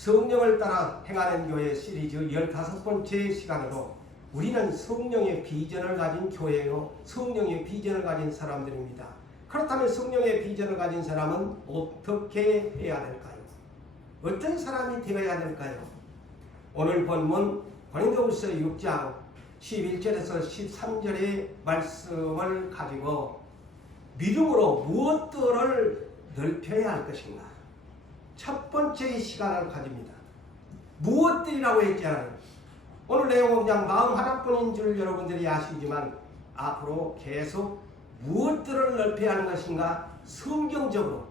성령을 따라 행하는 교회 시리즈 15번째 시간으로 우리는 성령의 비전을 가진 교회요, 성령의 비전을 가진 사람들입니다. 그렇다면 성령의 비전을 가진 사람은 어떻게 해야 될까요? 어떤 사람이 되어야 될까요? 오늘 본문 고린도후서 6장 11절에서 13절의 말씀을 가지고 믿음으로 무엇들을 넓혀야 할 것인가? 첫 번째 시간을 가집니다. 무엇들이라고 했잖아요. 오늘 내용은 그냥 마음 하나뿐인 줄 여러분들이 아시지만 앞으로 계속 무엇들을 넓혀야 하는 것인가? 성경적으로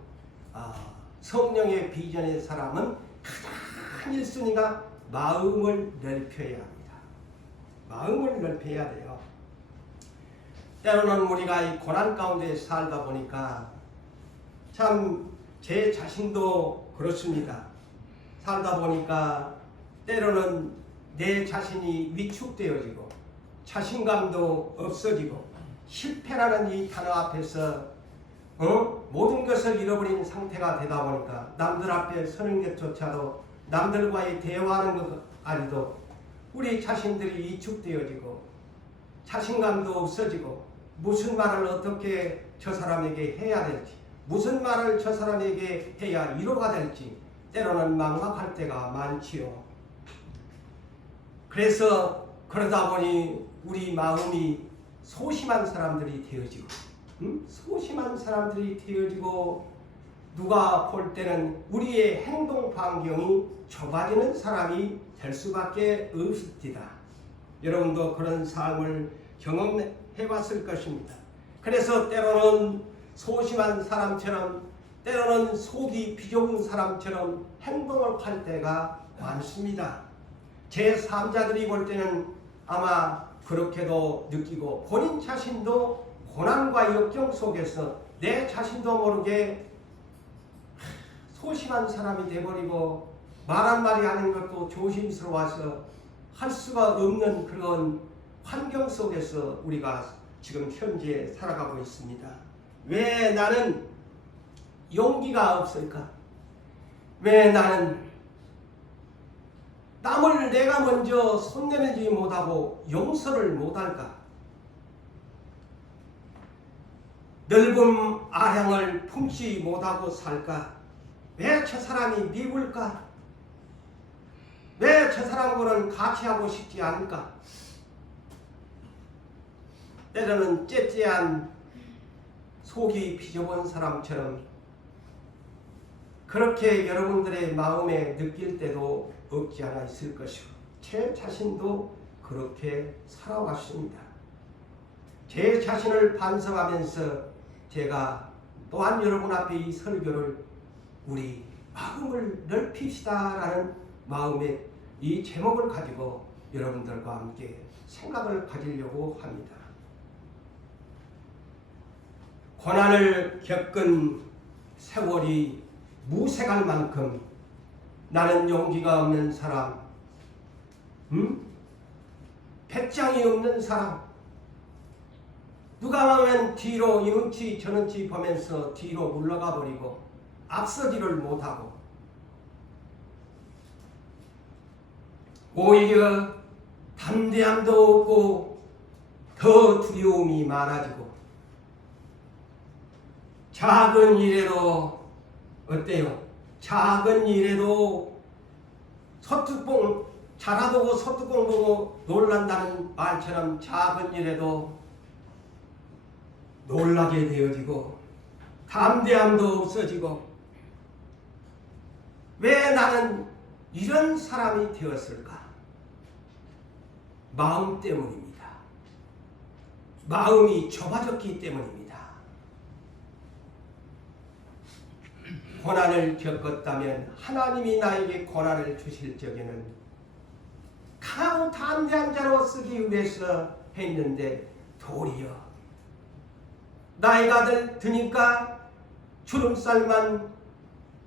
성령의 비전의 사람은 가장 1순위가 마음을 넓혀야 합니다. 마음을 넓혀야 돼요. 때로는 우리가 이 고난 가운데 살다 보니까 참 제 자신도 그렇습니다. 살다 보니까 때로는 내 자신이 위축되어지고 자신감도 없어지고 실패라는 이 단어 앞에서 모든 것을 잃어버린 상태가 되다 보니까 남들 앞에 서는 것조차도 남들과의 대화하는 것 아니도 우리 자신들이 위축되어지고 자신감도 없어지고 무슨 말을 어떻게 저 사람에게 해야 될지 무슨 말을 저 사람에게 해야 위로가 될지 때로는 막막할 때가 많지요. 그래서 그러다 보니 우리 마음이 소심한 사람들이 되어지고 소심한 사람들이 되어지고 누가 볼 때는 우리의 행동 반경이 좁아지는 사람이 될 수밖에 없습니다. 여러분도 그런 삶을 경험해 봤을 것입니다. 그래서 때로는 소심한 사람처럼 때로는 속이 비좁은 사람처럼 행동을 할 때가 많습니다. 제3자들이 볼 때는 아마 그렇게도 느끼고 본인 자신도 고난과 역경 속에서 내 자신도 모르게 소심한 사람이 되어버리고 말 한마디 하는 것도 조심스러워서 할 수가 없는 그런 환경 속에서 우리가 지금 현재 살아가고 있습니다. 왜 나는 용기가 없을까? 왜 나는 남을 내가 먼저 손내밀지 못하고 용서를 못할까? 넓은 아량을 품지 못하고 살까? 왜 저 사람이 미울까? 왜 저 사람과는 같이 하고 싶지 않을까? 때로는 째째한 속이 비좁은 사람처럼 그렇게 여러분들의 마음에 느낄 때도 없지 않아 있을 것이고 제 자신도 그렇게 살아왔습니다. 제 자신을 반성하면서 제가 또한 여러분 앞에 이 설교를 우리 마음을 넓힙시다 라는 마음의 이 제목을 가지고 여러분들과 함께 생각을 가지려고 합니다. 고난을 겪은 세월이 무색할 만큼 나는 용기가 없는 사람, 배짱이 없는 사람, 누가 하면 뒤로 이 눈치 저 눈치 보면서 뒤로 물러가 버리고 앞서지를 못하고 오히려 담대함도 없고 더 두려움이 많아지고 작은 일에도 어때요? 작은 일에도 서뚜껑 자라보고 서뚜껑 보고 놀란다는 말처럼 작은 일에도 놀라게 되어지고 담대함도 없어지고 왜 나는 이런 사람이 되었을까? 마음 때문입니다. 마음이 좁아졌기 때문입니다. 고난을 겪었다면 하나님이 나에게 고난을 주실 적에는 강하고 담대한 자로 쓰기 위해서 했는데 도리어 나이가 드니까 주름살만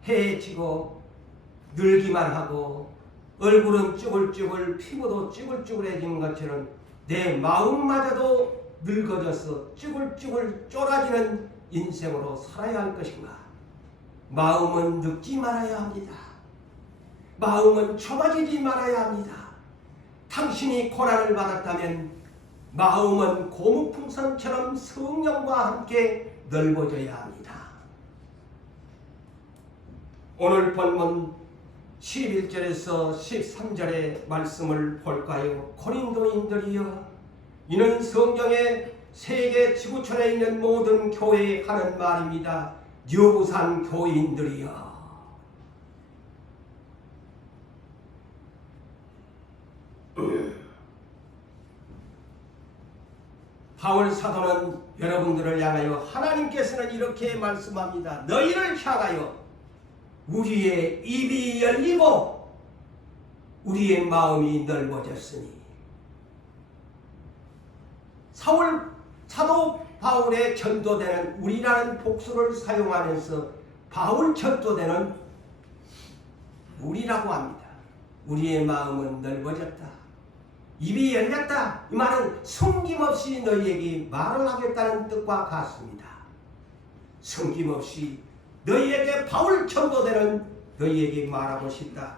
해지고 늙기만 하고 얼굴은 쭈글쭈글 피부도 쭈글쭈글해진 것처럼 내 마음마저도 늙어져서 쭈글쭈글 쫄아지는 인생으로 살아야 할 것인가? 마음은 늙지 말아야 합니다. 마음은 좁아지지 말아야 합니다. 당신이 고난을 받았다면 마음은 고무풍선처럼 성령과 함께 넓어져야 합니다. 오늘 본문 11절에서 13절의 말씀을 볼까요? 고린도인들이여, 이는 성경의 세계 지구촌에 있는 모든 교회에 하는 말입니다. 유부산 교인들이여. 바울 사도는 여러분들을 향하여 하나님께서는 이렇게 말씀합니다. 너희를 향하여 우리의 입이 열리고 우리의 마음이 넓어졌으니. 사도 바울의 전도대는 우리라는 복수를 사용하면서 바울 전도대는 우리라고 합니다. 우리의 마음은 넓어졌다. 입이 열렸다. 이 말은 숨김없이 너희에게 말을 하겠다는 뜻과 같습니다. 숨김없이 너희에게 바울 전도대는 너희에게 말하고 싶다.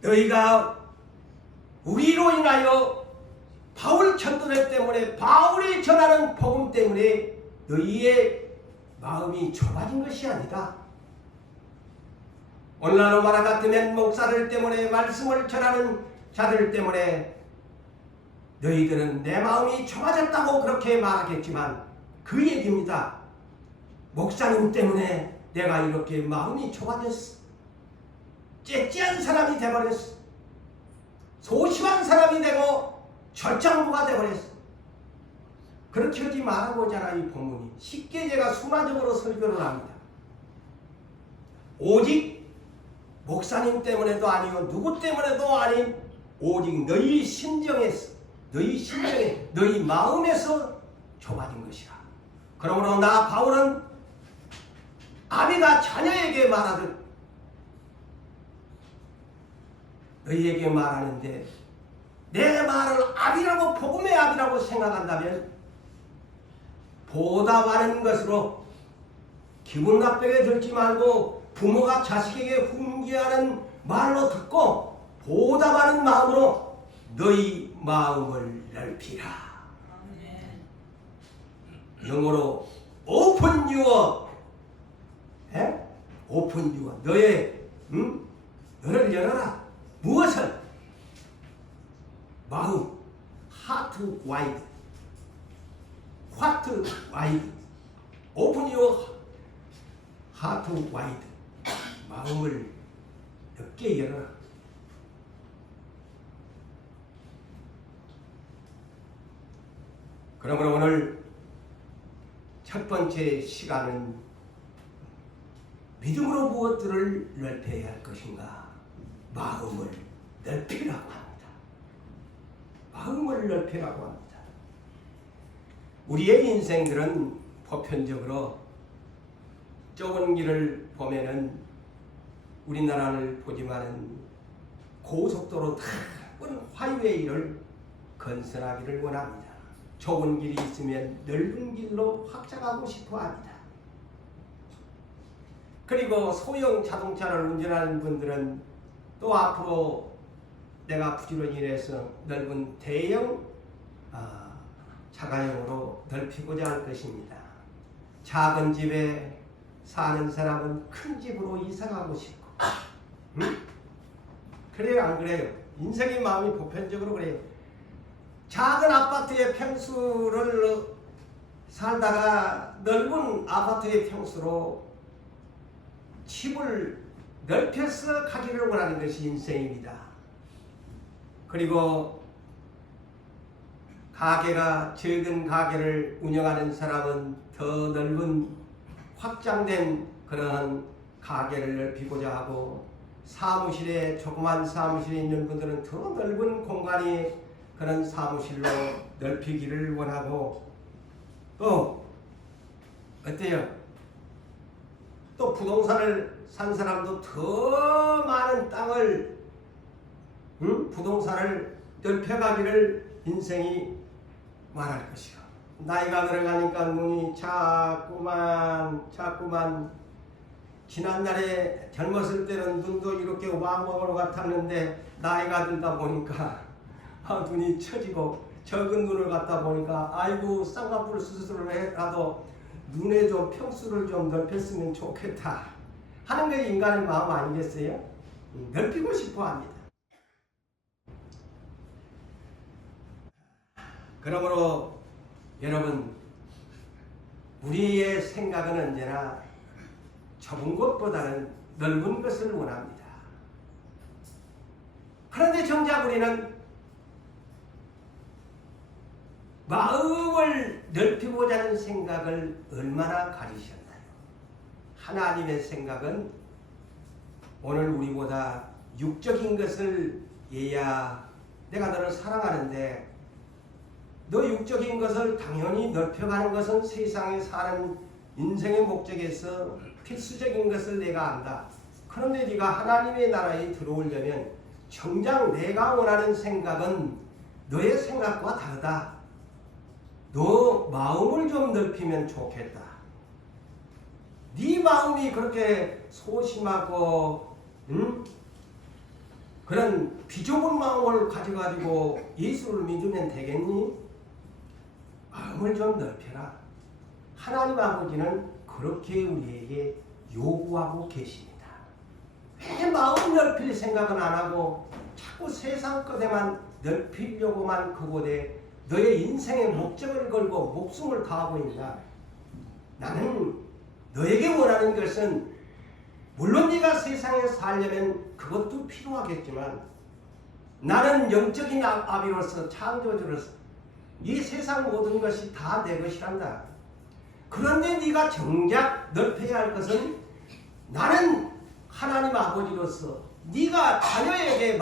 너희가 우리로 인하여 바울 전도대 때문에, 바울이 전하는 복음 때문에 너희의 마음이 좁아진 것이 아니다. 오늘날 말과 같으면 목사들 때문에, 말씀을 전하는 자들 때문에 너희들은 내 마음이 좁아졌다고 그렇게 말하겠지만 그 얘기입니다. 목사님 때문에 내가 이렇게 마음이 좁아졌어. 째째한 사람이 되어버렸어. 소심한 사람이 되고 절장부가 되어버렸어. 그렇게 하지 말아보잖아. 이 본문이 쉽게 제가 순화적으로 설교를 합니다. 오직 목사님 때문에도 아니요, 누구 때문에도 아닌, 오직 너희 심정에서, 너희 마음에서 좁아진 것이라. 그러므로 나 바울은 아비가 자녀에게 말하듯 너희에게 말하는데, 내 말을 아비라고, 복음의 아비라고 생각한다면 보다 많은 것으로 기분 나쁘게 들지 말고 부모가 자식에게 훈계하는 말로 듣고 보다 많은 마음으로 너희 마음을 넓히라. 영어로 open your, open your, 너의 너를 열어라. 무엇을? 마음, heart wide, heart wide, open your heart wide. 마음을 넓게 열어라. 그러므로 오늘 첫 번째 시간은 믿음으로 무엇들을 넓혀야 할 것인가? 마음을 넓히라고 합니다. 마음을 넓히라고 합니다. 우리의 인생들은 보편적으로 좁은 길을 보면은 우리나라를 보지만은 고속도로 넓은 하이웨이를 건설하기를 원합니다. 좁은 길이 있으면 넓은 길로 확장하고 싶어 합니다. 그리고 소형 자동차를 운전하는 분들은 또 앞으로 내가 부지런히 일해서 넓은 대형 자가용으로 넓히고자 할 것입니다. 작은 집에 사는 사람은 큰 집으로 이사가고 싶고, 그래요, 안 그래요? 인생의 마음이 보편적으로 그래요. 작은 아파트의 평수를 살다가 넓은 아파트의 평수로 집을 넓혀서 가기를 원하는 것이 인생입니다. 그리고 적은 가게를 운영하는 사람은 더 넓은 확장된 그런 가게를 넓히고자 하고, 조그만 사무실에 있는 분들은 더 넓은 공간이 그런 사무실로 넓히기를 원하고, 또 어때요? 또 부동산을 산 사람도 더 많은 땅을, 부동산을 넓혀가기를 인생이 말할 것이요. 나이가 들어가니까 눈이 자꾸만 지난날에 젊었을 때는 눈도 이렇게 왕왕으로 같았는데 나이가 들다 보니까 눈이 처지고 적은 눈을 갖다 보니까 아이고 쌍꺼풀 수술을 해라도 눈에 좀 평수를 좀 넓혔으면 좋겠다 하는 게 인간의 마음 아니겠어요? 넓히고 싶어 합니다. 그러므로 여러분, 우리의 생각은 언제나 좁은 것보다는 넓은 것을 원합니다. 그런데 정작 우리는 마음을 넓히고자 하는 생각을 얼마나 가지셨나요? 하나님의 생각은 오늘 우리보다 육적인 것을 얘야 내가 너를 사랑하는데 너 육적인 것을 당연히 넓혀가는 것은 세상에 사는 인생의 목적에서 필수적인 것을 내가 안다. 그런데 네가 하나님의 나라에 들어오려면 정작 내가 원하는 생각은 너의 생각과 다르다. 너 마음을 좀 넓히면 좋겠다. 네 마음이 그렇게 소심하고 그런 비좁은 마음을 가져가지고 예수를 믿으면 되겠니? 마음을 좀 넓혀라. 하나님 아버지는 그렇게 우리에게 요구하고 계십니다. 왜 마음 넓힐 생각은 안 하고 자꾸 세상 것에만 넓히려고만 그곳에 너의 인생의 목적을 걸고 목숨을 다하고 있나? 나는 너에게 원하는 것은 물론 네가 세상에 살려면 그것도 필요하겠지만 나는 영적인 아비로서 창조주로서 이 세상 모든 것이 다 내 것이란다. 그런데 네가 정작 넓혀야 할 것은 나는 하나님 아버지로서 네가 자녀에게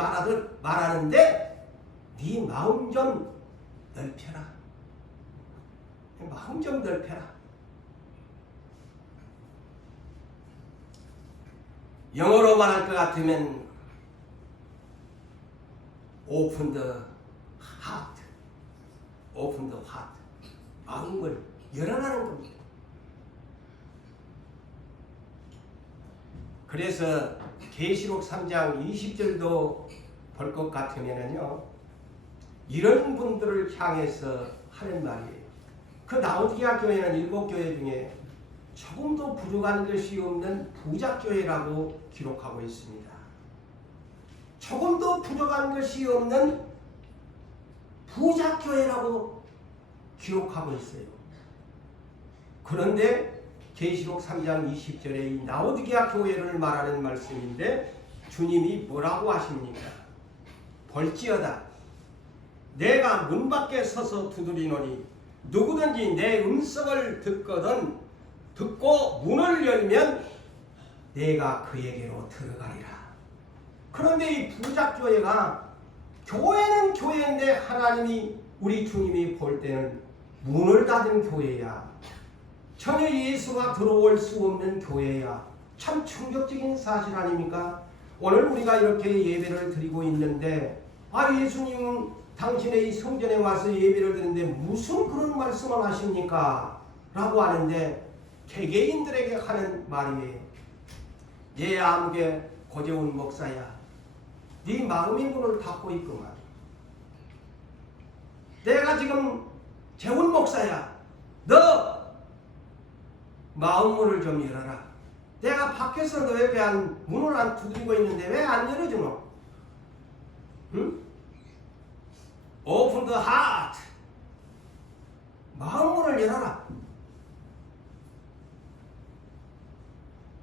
말하는데 네 마음 좀 넓혀라. 마음 좀 넓혀라. 영어로 말할 것 같으면 open the heart, open the heart. 마음을 열어라는 겁니다. 그래서 계시록 3장 20절도 볼 것 같으면요, 이런 분들을 향해서 하는 말이에요. 그 라오디게아 교회는 7교회 중에 조금도 부족한 것이 없는 부작교회라고 기록하고 있습니다. 조금도 부족한 것이 없는 부작교회라고 기록하고 있어요. 그런데 계시록 3장 20절에 이 라오디게아 교회를 말하는 말씀인데 주님이 뭐라고 하십니까? 볼지어다 내가 문 밖에 서서 두드리노니 누구든지 내 음성을 듣고 문을 열면 내가 그에게로 들어가리라. 그런데 이 부작교회가 교회는 교회인데 하나님이 우리 주님이 볼 때는 문을 닫은 교회야. 전혀 예수가 들어올 수 없는 교회야. 참 충격적인 사실 아닙니까? 오늘 우리가 이렇게 예배를 드리고 있는데 예수님 당신의 이 성전에 와서 예배를 드리는데 무슨 그런 말씀을 하십니까? 라고 하는데 개개인들에게 하는 말이에요. 얘 아무개 고재훈 목사야. 네 마음의 문을 닫고 있구만. 내가 지금 재훈 목사야. 너 마음 문을 좀 열어라. 내가 밖에서 너에 대한 문을 안 두드리고 있는데 왜 안 열어주노? 응? Open the heart. 마음 문을 열어라.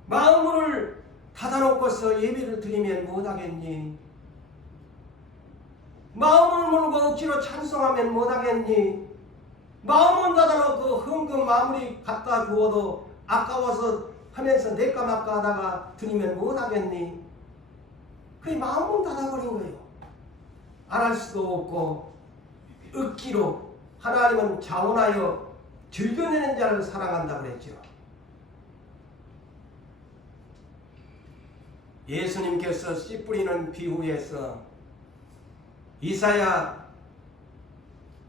마음 문을 닫아놓고서 예배를 드리면 못하겠니? 마음을 물고 억지로 찬송하면 못하겠니? 마음을 닫아놓고 헌금 마무리 갖다 주어도 아까워서 하면서 내까 말까 하다가 드리면 못하겠니? 그게 마음을 닫아버린 거예요. 안 할 수도 없고 억지로. 하나님은 자원하여 즐겨내는 자를 사랑한다 그랬죠. 예수님께서 씨 뿌리는 비유에서 이사야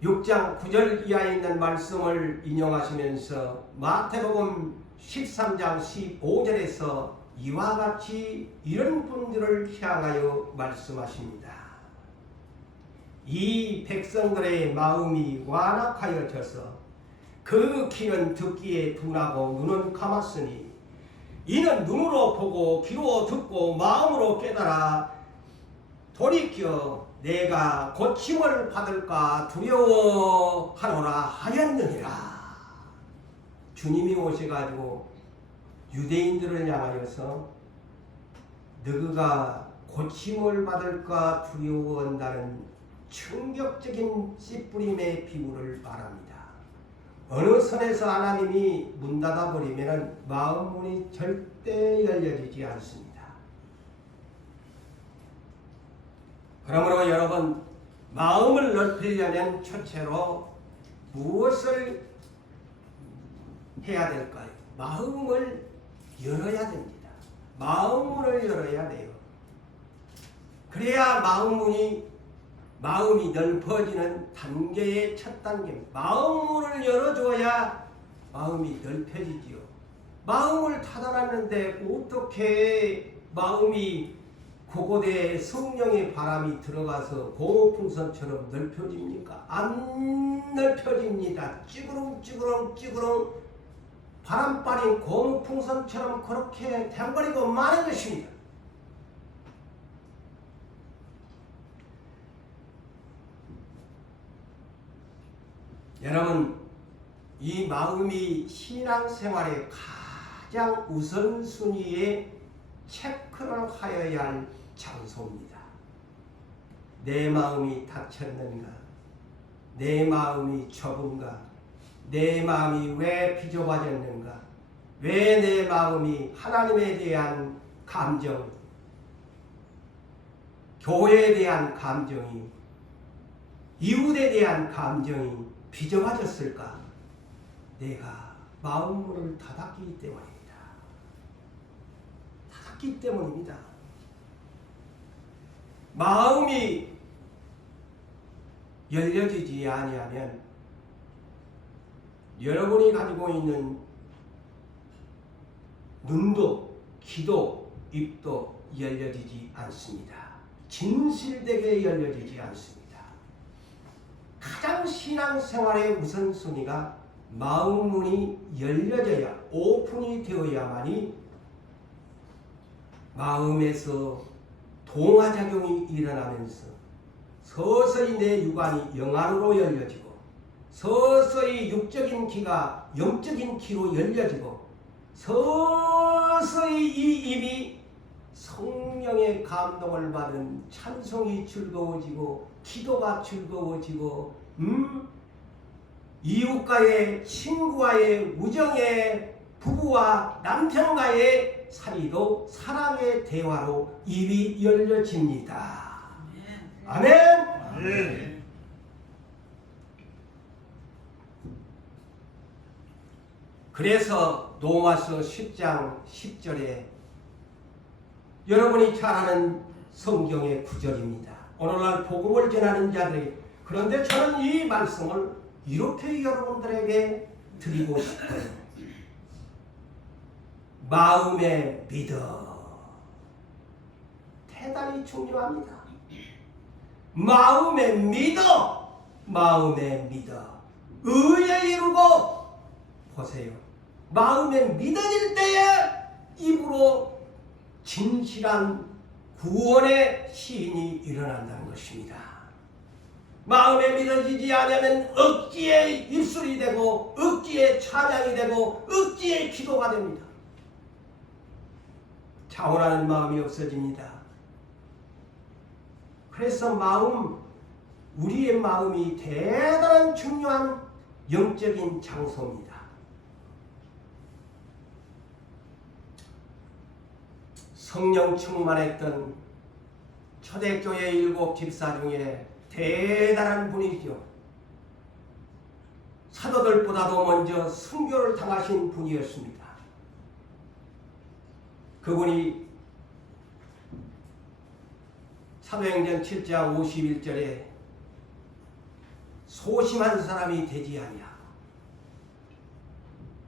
6장 9절 이하에 있는 말씀을 인용하시면서 마태복음 13장 15절에서 이와 같이 이런 분들을 향하여 말씀하십니다. 이 백성들의 마음이 완악하여져서 그 귀는 듣기에 둔하고 눈은 감았으니 이는 눈으로 보고 귀로 듣고 마음으로 깨달아 돌이켜 내가 고침을 받을까 두려워하노라 하였느니라. 주님이 오셔가지고 유대인들을 향하여서 너희가 고침을 받을까 두려워한다는 충격적인 씨뿌림의 비유를 말합니다. 어느 선에서 하나님이 문 닫아버리면 마음 문이 절대 열려지지 않습니다. 그러므로 여러분, 마음을 넓히려면 첫째로 무엇을 해야 될까요? 마음을 열어야 됩니다. 마음문을 열어야 돼요. 그래야 마음이 넓어지는 단계의 첫 단계입니다. 마음문을 열어줘야 마음이 넓혀지지요. 마음을 닫아놨는데 어떻게 마음이 그곳에 성령의 바람이 들어가서 고풍선처럼 넓혀집니까? 안 넓혀집니다. 찌그렁 바람빨인 고풍선처럼 그렇게 댕거리고 마는 것입니다. 여러분, 이 마음이 신앙생활의 가장 우선순위에 체크를 하여야 할 장소입니다. 내 마음이 닫혔는가? 내 마음이 좁은가? 내 마음이 왜 비좁아졌는가? 왜 내 마음이 하나님에 대한 감정, 교회에 대한 감정이, 이웃에 대한 감정이 비좁아졌을까? 내가 마음문을 닫았기 때문입니다. 닫았기 때문입니다. 마음이 열려지지 아니하면 여러분이 가지고 있는 눈도, 귀도, 입도 열려지지 않습니다. 진실되게 열려지지 않습니다. 가장 신앙생활의 우선순위가 마음문이 열려져야, 오픈이 되어야만이 마음에서 동화작용이 일어나면서 서서히 내 육안이 영안으로 열려지고, 서서히 육적인 귀가 영적인 귀로 열려지고, 서서히 이 입이 성령의 감동을 받은 찬송이 즐거워지고, 기도가 즐거워지고, 이웃과의, 친구와의 우정의, 부부와 남편과의 사이도 사랑의 대화로 입이 열려집니다. 아멘. 아멘. 그래서 로마서 10장 10절에 여러분이 잘 아는 성경의 구절입니다. 오늘날 복음을 전하는 자들이, 그런데 저는 이 말씀을 이렇게 여러분들에게 드리고 싶어요. 마음에 믿어. 대단히 중요합니다. 마음에 믿어. 마음에 믿어. 의에 이루고, 보세요. 마음에 믿어질 때에 입으로 진실한 구원의 시인이 일어난다는 것입니다. 마음에 믿어지지 않으면 억지의 입술이 되고, 억지의 찬양이 되고, 억지의 기도가 됩니다. 자원하는 마음이 없어집니다. 그래서 우리의 마음이 대단한 중요한 영적인 장소입니다. 성령 충만했던 초대교회 7 집사 중에 대단한 분이죠. 사도들보다도 먼저 순교를 당하신 분이었습니다. 그분이 사도행전 7장 51절에 소심한 사람이 되지 아니하고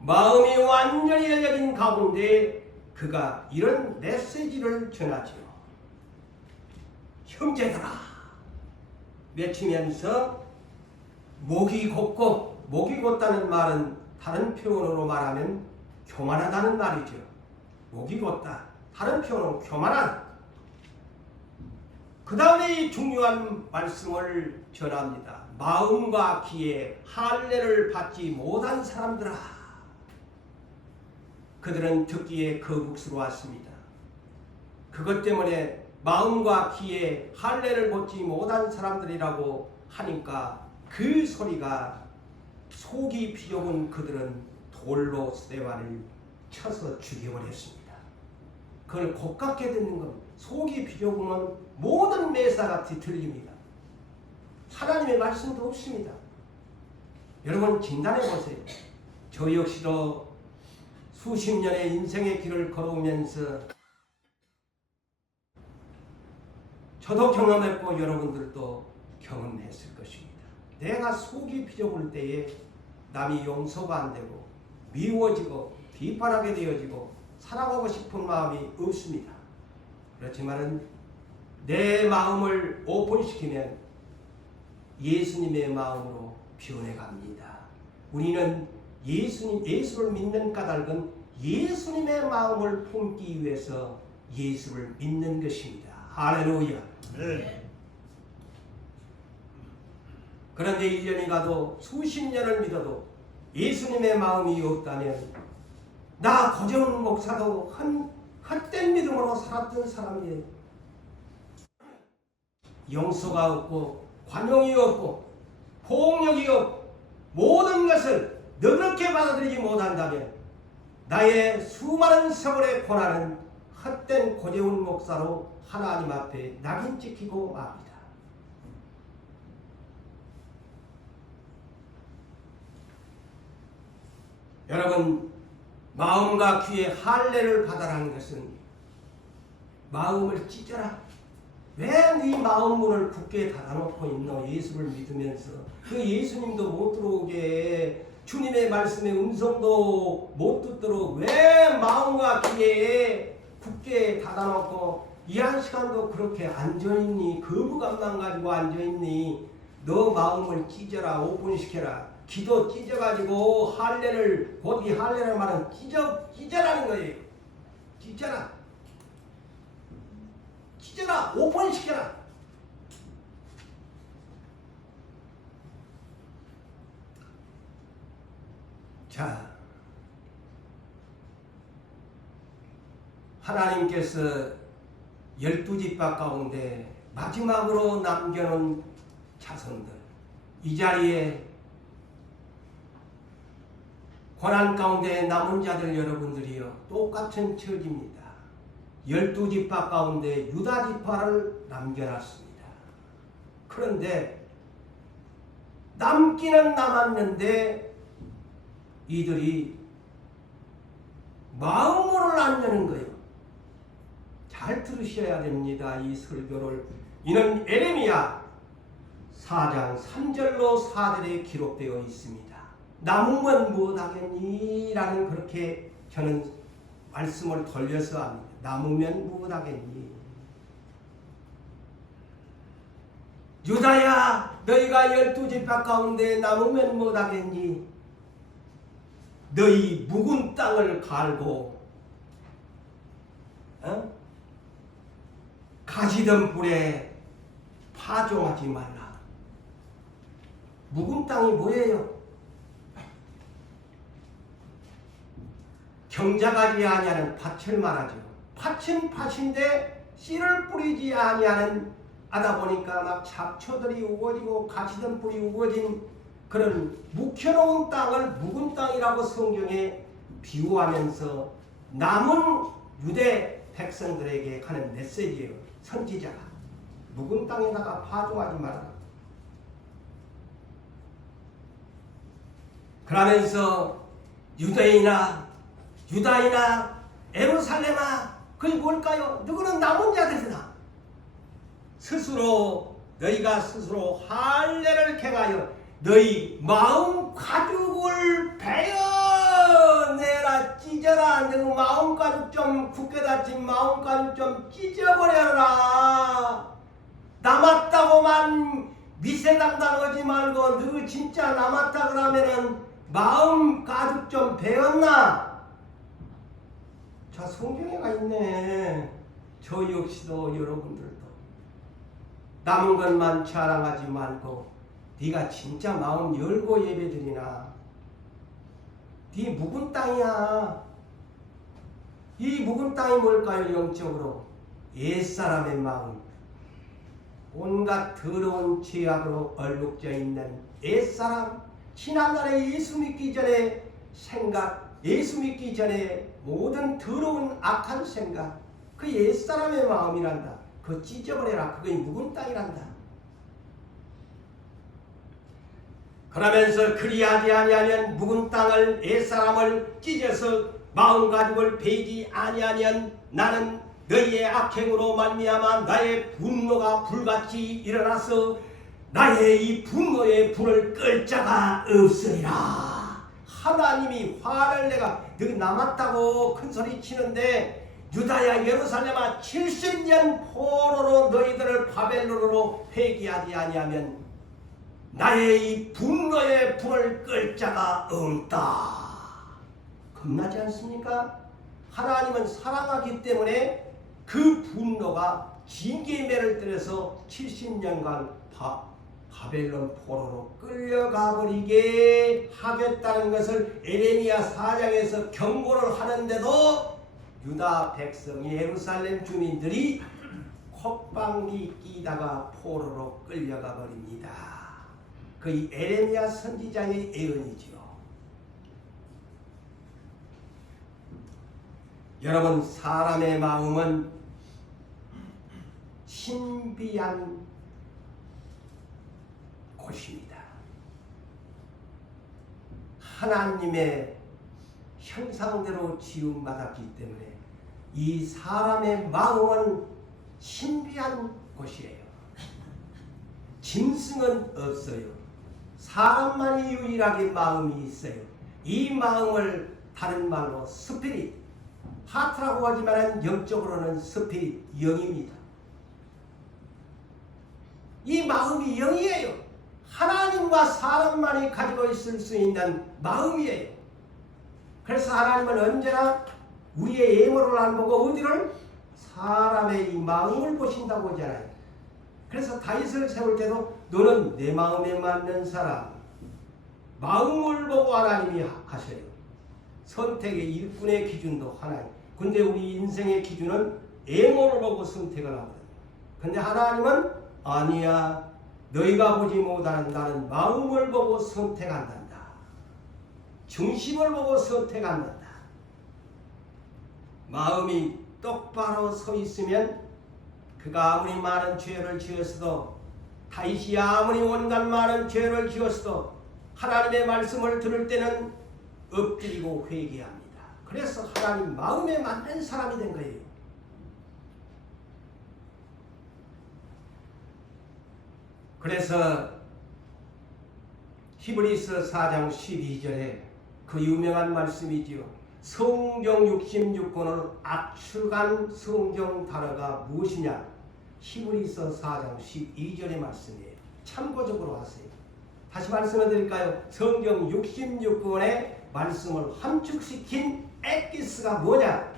마음이 완전히 열려진 가운데 그가 이런 메시지를 전하지요. 형제들아 외치면서 목이 곧고, 목이 곧다는 말은 다른 표현으로 말하면 교만하다는 말이죠. 목이 곧다. 다른 표현은 교만한. 그 다음에 이 중요한 말씀을 전합니다. 마음과 귀에 할례를 받지 못한 사람들아, 그들은 듣기에 거북스러웠습니다. 그것 때문에 마음과 귀에 할례를 받지 못한 사람들이라고 하니까 그 소리가 속이 비좁은 그들은 돌로 스데반을 쳐서 죽여버렸습니다. 그걸 고깝게 듣는 것, 속이 비좁으면 모든 매사같이 들립니다. 하나님의 말씀도 없습니다. 여러분 진단해 보세요. 저 역시도 수십 년의 인생의 길을 걸어오면서 저도 경험했고 여러분들도 경험했을 것입니다. 내가 속이 비좁을 때에 남이 용서가 안 되고 미워지고 비판하게 되어지고 살아가고 싶은 마음이 없습니다. 그렇지만은 내 마음을 오픈시키면 예수님의 마음으로 변해갑니다. 우리는 예수를 믿는 까닭은 예수님의 마음을 품기 위해서 예수를 믿는 것입니다. 할렐루야. 네. 그런데 1년이 가도 수십 년을 믿어도 예수님의 마음이 없다면 나 고정 목사도 헛된 믿음으로 살았던 사람이에요. 용서가 없고 관용이 없고 폭력이 없고 모든 것을 너그럽게 받아들이지 못한다면 나의 수많은 세월의 고난은 헛된 고재훈 목사로 하나님 앞에 낙인 찍히고 맙니다. 여러분, 마음과 귀에 할례를 받아라는 것은 마음을 찢어라. 왜 네 마음 문을 굳게 닫아놓고 있노? 예수를 믿으면서 그 예수님도 못 들어오게, 주님의 말씀의 음성도 못 듣도록 왜 마음과 귀에 굳게 닫아놓고 이 한 시간도 그렇게 앉아있니? 거부감만 가지고 앉아있니? 너 마음을 찢어라. 오픈시켜라. 기도 찢어가지고 할례를, 곧 이 할례라는 말은 찢어라는 거예요. 찢어라. 찢어라. 오픈시켜라. 자, 하나님께서 12지파 가운데 마지막으로 남겨놓은 자손들, 이 자리에 고난 가운데 남은 자들 여러분들이요, 똑같은 처지입니다. 12지파 가운데 유다지파를 남겨놨습니다. 그런데 남기는 남았는데 이들이 마음으로 안 여는 거예요. 잘 들으셔야 됩니다. 이 설교를. 이는 에레미야 4장 3절로 4절에 기록되어 있습니다. 남으면 무엇하겠니? 라는 그렇게 저는 말씀을 돌려서 합니다. 남으면 무엇하겠니? 유다야, 너희가 12지파 가운데 남으면 무엇하겠니? 너희 묵은 땅을 갈고 가시던 불에 파종하지 말라. 묵은 땅이 뭐예요? 경작하지 아니하는 밭을 말하죠. 밭은 밭인데 씨를 뿌리지 아니하는, 하다 보니까 막 잡초들이 우거지고 가시던 불이 우거진 그런 묵혀놓은 땅을 묵은 땅이라고 성경에 비유하면서 남은 유대 백성들에게 하는 메시지예요. 선지자가 묵은 땅에다가 파종하지 말라. 그러면서 유다이나 예루살렘아, 그게 뭘까요? 누구는 남은 자들이다. 너희가 스스로 할례를 행하여 너희 마음 가죽을 베어내라. 찢어라. 너 마음 가죽 좀 좀 굳게 닫힌 마음까지 좀 찢어버려라. 남았다고만 미세당당하지 말고 너 진짜 남았다 그러면은 마음 가득 좀 배웠나? 자, 성경에가 있네. 저 역시도 여러분들도 남은 것만 자랑하지 말고 네가 진짜 마음 열고 예배드리나? 네 묵은 땅이야. 이 묵은 땅이 뭘까요? 영적으로 옛사람의 마음, 온갖 더러운 죄악으로 얼룩져 있는 옛사람, 지난날에 예수 믿기 전에 생각, 예수 믿기 전에 모든 더러운 악한 생각, 그 옛사람의 마음이란다. 그거 찢어버려라. 그게 묵은 땅이란다. 그러면서 그리하지 아니하면 묵은 땅을 옛사람을 찢어서 마음가짐을 베이지 아니하면 나는 너희의 악행으로 말미암아 나의 분노가 불같이 일어나서 나의 이 분노의 불을 끌 자가 없으리라. 하나님이 화를 내가 너희 남았다고 큰소리 치는데 유다야 예루살렘아 70년 포로로 너희들을 바벨론으로 회개하지 아니하면 나의 이 분노의 불을 끌 자가 없다. 겁나지 않습니까? 하나님은 사랑하기 때문에 그 분노가 징계의 매를 들여서 70년간 바벨론 포로로 끌려가 버리게 하겠다는 것을 에레미야 4장에서 경고를 하는데도 유다 백성 예루살렘 주민들이 콧방귀 끼다가 포로로 끌려가 버립니다. 그 에레미야 선지자의 예언이지요. 여러분, 사람의 마음은 신비한 곳입니다. 하나님의 형상대로 지음받았기 때문에 이 사람의 마음은 신비한 곳이에요. 짐승은 없어요. 사람만이 유일하게 마음이 있어요. 이 마음을 다른 말로 스피릿, 하트라고 하지만 영적으로는 스피릿, 영입니다. 이 마음이 영이에요. 하나님과 사람만이 가지고 있을 수 있는 마음이에요. 그래서 하나님은 언제나 우리의 예물을 안 보고 어디를? 사람의 이 마음을 보신다고 하잖아요. 그래서 다윗을 세울 때도 너는 내 마음에 맞는 사람, 마음을 보고 하나님이 하셔요. 선택의 일꾼의 기준도 하나님. 근데 우리 인생의 기준은 예물을 보고 선택을 하거든요. 근데 하나님은 아니야. 너희가 보지 못하는 나는 마음을 보고 선택한단다. 중심을 보고 선택한단다. 마음이 똑바로 서 있으면 그가 아무리 많은 죄를 지었어도, 다윗이 아무리 온갖 많은 죄를 지었어도 하나님의 말씀을 들을 때는 엎드리고 회개합니다. 그래서 하나님 마음에 맞는 사람이 된 거예요. 그래서 히브리서 4장 12절에 그 유명한 말씀이지요. 성경 66권을 압축한 성경 단어가 무엇이냐? 히브리서 4장 12절의 말씀이에요. 참고적으로 하세요. 다시 말씀해 드릴까요? 성경 66권의 말씀을 함축시킨 엑기스가 뭐냐?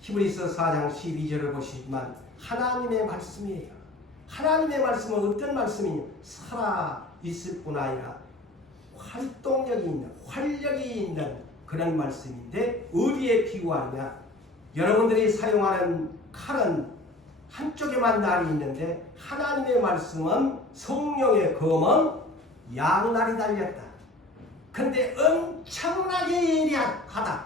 히브리서 4장 12절을 보시지만 하나님의 말씀이에요. 하나님의 말씀은 어떤 말씀이냐? 살아 있을 뿐 아니라 활동력이 있는, 활력이 있는 그런 말씀인데 어디에 비유하느냐? 여러분들이 사용하는 칼은 한쪽에만 날이 있는데 하나님의 말씀은 성령의 검은 양날이 달렸다. 근데 엄청나게 예리하다.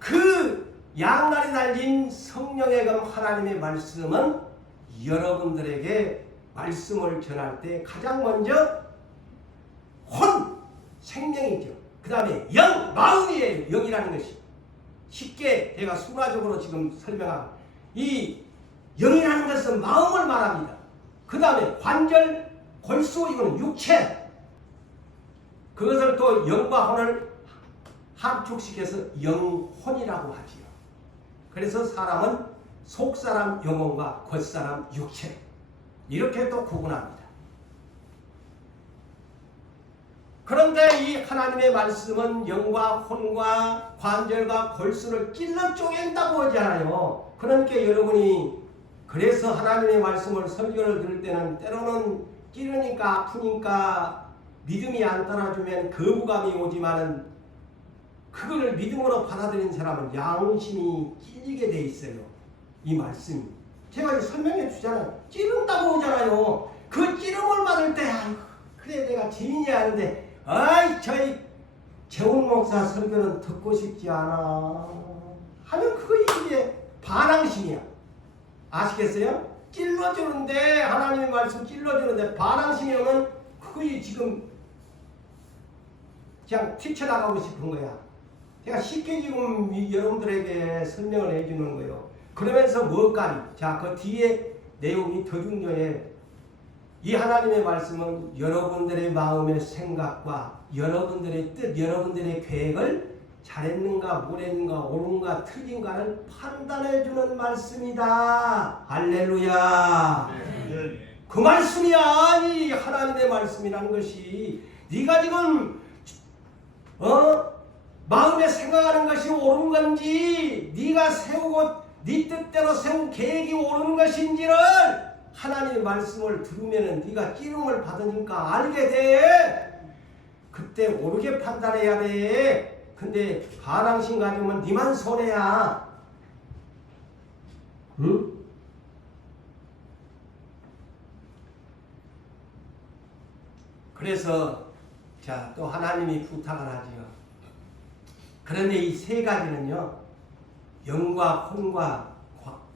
그 양날이 달린 성령의 검 하나님의 말씀은 여러분들에게 말씀을 전할 때 가장 먼저 혼, 생명이죠. 그 다음에 영, 마음이에요. 영이라는 것이. 쉽게 제가 순화적으로 지금 설명하고, 이 영이라는 것은 마음을 말합니다. 그 다음에 관절, 골수, 이거는 육체. 그것을 또 영과 혼을 함축시켜서 영혼이라고 하지요. 그래서 사람은 속사람 영혼과 겉사람 육체 이렇게 또 구분합니다. 그런데 이 하나님의 말씀은 영과 혼과 관절과 골수를 찔러 쪼갠다고 하잖아요. 그러니까 여러분이 그래서 하나님의 말씀을 설교를 들을 때는 때로는 찌르니까 아프니까 믿음이 안 따라주면 거부감이 오지만은 그거를 믿음으로 받아들인 사람은 양심이 찔리게 돼 있어요. 이 말씀이. 제가 이제 설명해 주잖아요. 찌른다고 하잖아요. 그 찌름을 받을 때 그래 내가 재민이 하는데 아이 저희 재훈 목사 설교는 듣고 싶지 않아 하면 그거 이게 반항심이야. 아시겠어요? 찔러주는데 하나님의 말씀 찔러주는데 반항심이 오면 그게 지금 그냥 튀쳐나가고 싶은 거야. 제가 쉽게 지금 여러분들에게 설명을 해주는 거예요. 그러면서 뭐까지? 자, 그 뒤에 내용이 더 중요해. 이 하나님의 말씀은 여러분들의 마음의 생각과 여러분들의 뜻, 여러분들의 계획을 잘했는가, 못했는가, 옳은가, 틀린가를 판단해주는 말씀이다. 할렐루야. 네. 그 말씀이야. 이 하나님의 말씀이라는 것이 네가 지금 마음에 생각하는 것이 옳은 건지 네가 세우고 네 뜻대로 세운 계획이 옳은 것인지를 하나님의 말씀을 들으면 네가 찌름을 받으니까 알게 돼. 그때 옳게 판단해야 돼. 근데 반항심 가지면 네만 손해야. 응? 그래서 자, 또 하나님이 부탁을 하지요. 그런데 이 세 가지는요. 영과 혼과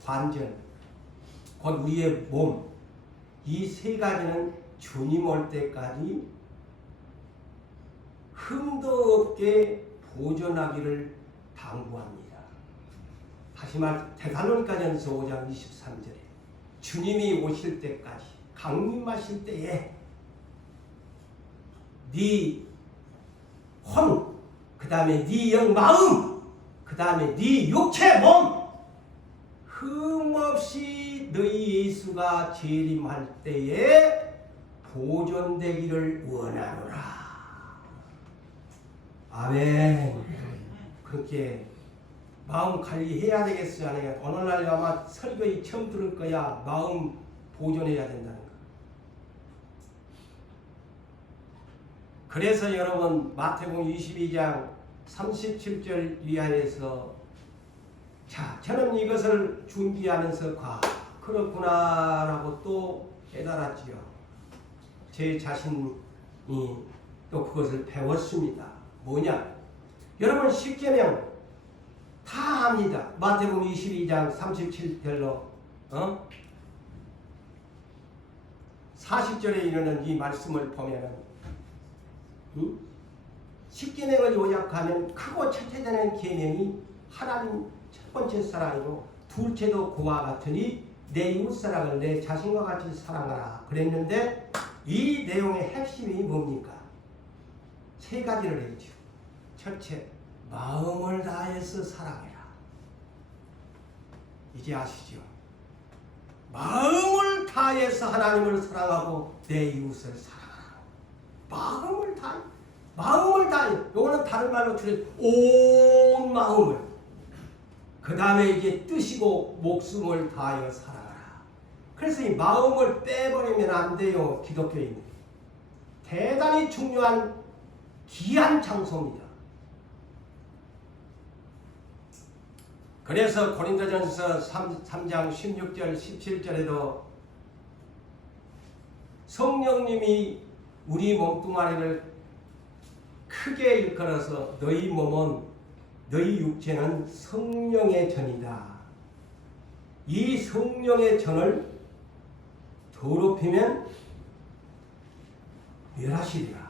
관절 곧 우리의 몸 이 세 가지는 주님 올 때까지 흠도 없게 보존하기를 당부합니다. 다시 말 데살로니가전서 5장 23절에 주님이 오실 때까지 강림하실 때에 네 혼, 그 다음에 네 영 마음, 그 다음에 네 육체 몸 흠없이 너희 예수가 재림할 때에 보존되기를 원하노라. 아멘. 그렇게 마음 관리해야 되겠어요? 아니요? 어느 날 아마 설교에 처음 들을 거야. 마음 보존해야 된다는 거. 그래서 여러분 마태복음 22장 37절 이하에서 자, 저는 이것을 준비하면서 그렇구나 라고 또 깨달았지요. 제 자신이 또 그것을 배웠습니다. 뭐냐? 여러분 십계명 다 압니다. 마태복음 22장 37절로 40절에 이르는 이 말씀을 보면은 십계명을 요약하면 크고 첫째 되는 계명이 하나님 첫 번째 사랑이고 둘째도 그와 같으니 내 이웃사랑을 내 자신과 같이 사랑하라 그랬는데 이 내용의 핵심이 뭡니까? 세 가지를 했죠. 첫째, 마음을 다해서 사랑해라. 이제 아시죠? 마음을 다해서 하나님을 사랑하고 내 이웃을 사랑하라. 마음을 다해. 요거는 다른 말로 줄여서 온 마음을. 그 다음에 이제 뜻이고 목숨을 다하여 살아가라. 그래서 이 마음을 빼버리면 안 돼요. 기독교인들이. 대단히 중요한 귀한 장소입니다. 그래서 고린도전서 3장 16절 17절에도 성령님이 우리 몸뚱아리를 크게 일컬어서 너희 몸은 너희 육체는 성령의 전이다. 이 성령의 전을 더럽히면 멸하시리라.